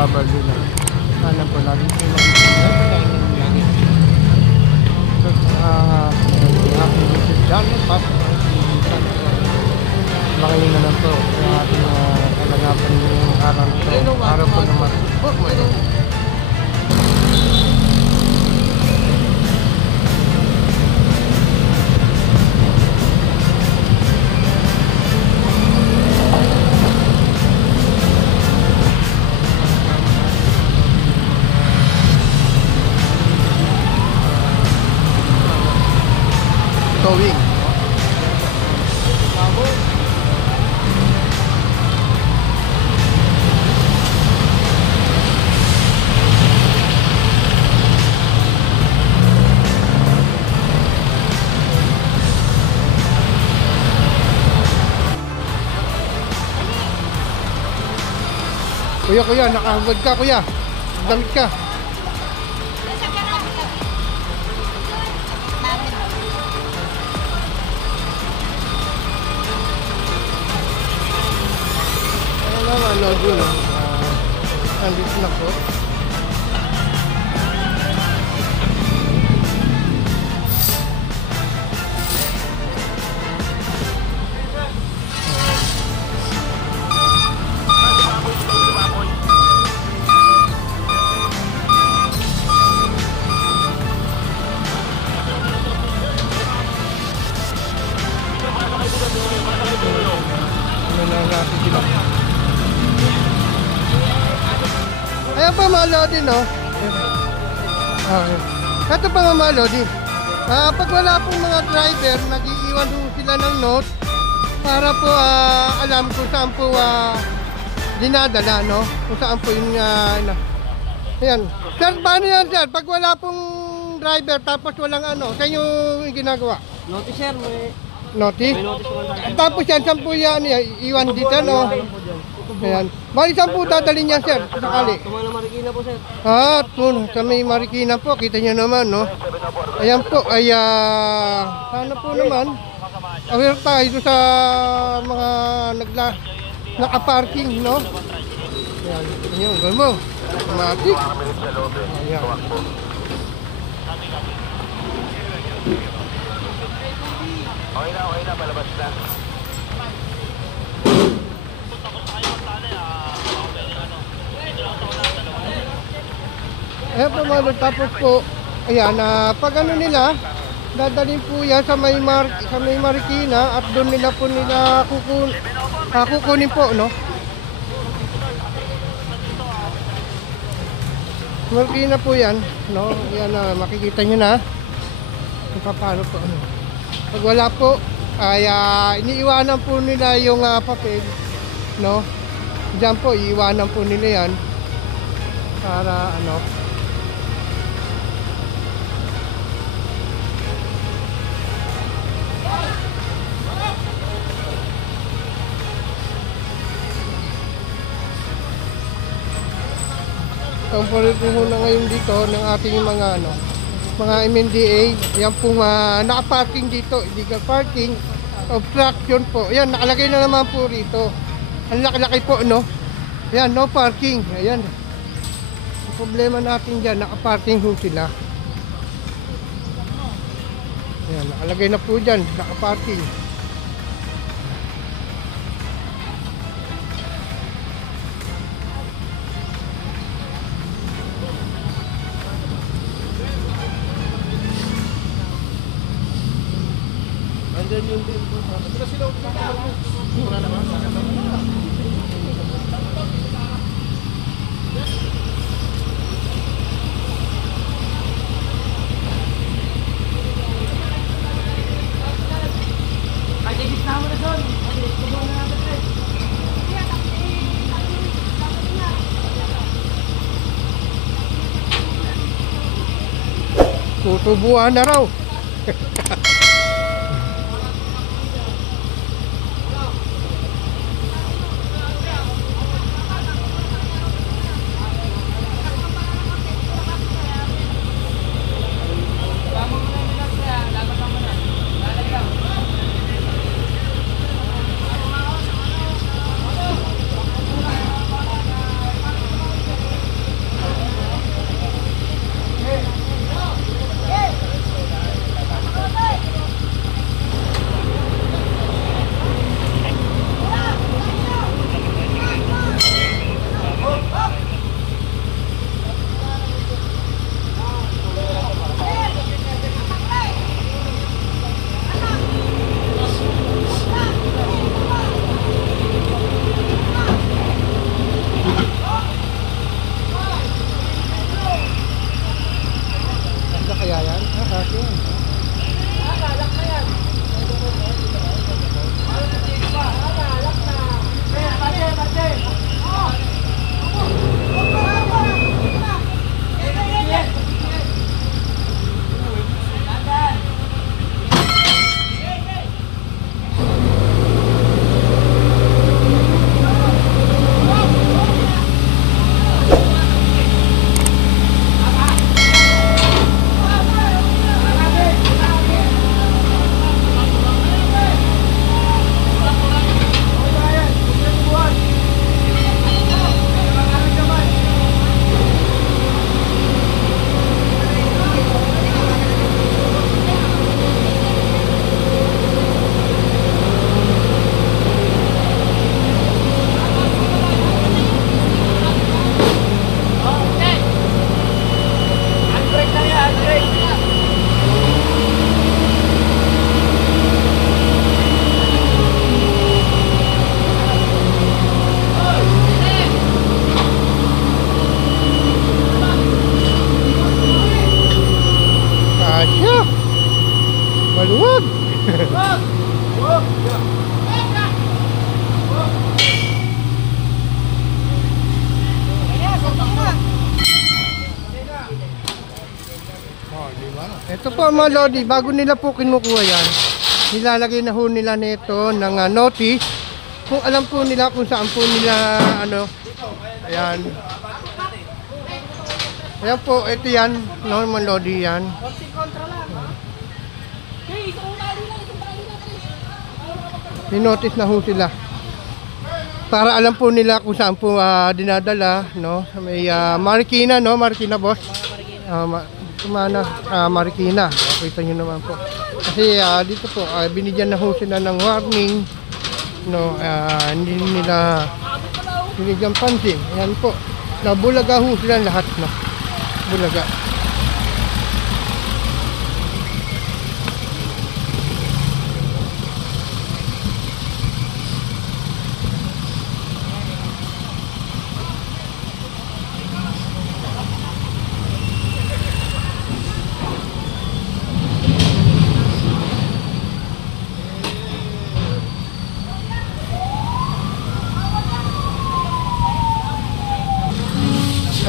cover nila. Sana po lagi po mag-ingat. So, aking YouTube channel, makinig na lang po sa ating kalagapan yung araw nito. Araw po naman. Oh my God. Towing. Kuya, nakahagod ka kuya. Damit ka. Ayun naman, logo lang. Nandito na po. Ayan pa mga Lodi, no? Okay. Ito pa mga Lodi. Pag wala pong mga driver, nag-iiwan po sila ng note para po alam kung saan po dinadala, no? Kung saan po yung ayan. Sir, paano yan, sir? Pag wala pong driver tapos walang sa inyo yung ginagawa? Notice sir, may Notice? notice po lang. Tapos yan, saan po yan? Iwan dito, no? Ayan. Bali, saan po dadalhin yan, sir? Sakali. Tumala Marikina po sir. Sa may Marikina po, kita nyo naman, no? Ayan po, ay sana po naman aware tayo sa mga naka-parking, no? Ayan, yun, gawin mo. Automatic. Ayan. Okay na, palabas na. Ayan po mga tapos po, ayan, pag nila, dadalhin po yan sa may Marikina at doon nila po kukunin po, no? Marikina po yan, no? Yan, makikita nyo na kung paano po, ano. Pag wala po, ay iniiwanan po nila yung papel, no? Diyan po, iiwanan po nila yan para Component po muna ngayon dito ng ating mga MMDA. Yan po naka-parking dito, illegal parking, obstruction po. Ayan, nakalagay na naman po rito. Ang laki-laki po, no? Ayan, no parking. Ayan. Ang problema natin dyan, naka-parking po sila. Ayan, nakalagay na po dyan, naka-parking. Andyan yung din po. Sila sila mura naman. Ay, digit na mo na doon. Tubuhan na natin eh. Tutubuhan na raw. Ito po mga Lodi, bago nila po kinukuha yan, nilalagay na ho nila nito ng notice. Kung alam po nila kung saan po nila ano, ayan. Ayan po, ito yan, no, mga Lodi yan. Ninotice na ho sila. Para alam po nila kung saan po dinadala, no? May Marikina, no? Marikina, boss. Marikina. Kita nyo naman po. Kasi dito po, binigyan na ho sila ng warning, no? Hindi nila binigyan pansin. Ayan po. Nabulaga ho sila lahat, no? Bulaga.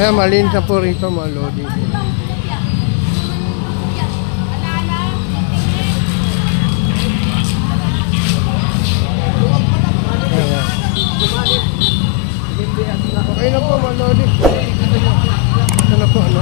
Ayan, malinis na po rito mga Lodi. Ayan. Okay na po mga Lodi. Ito na po ano.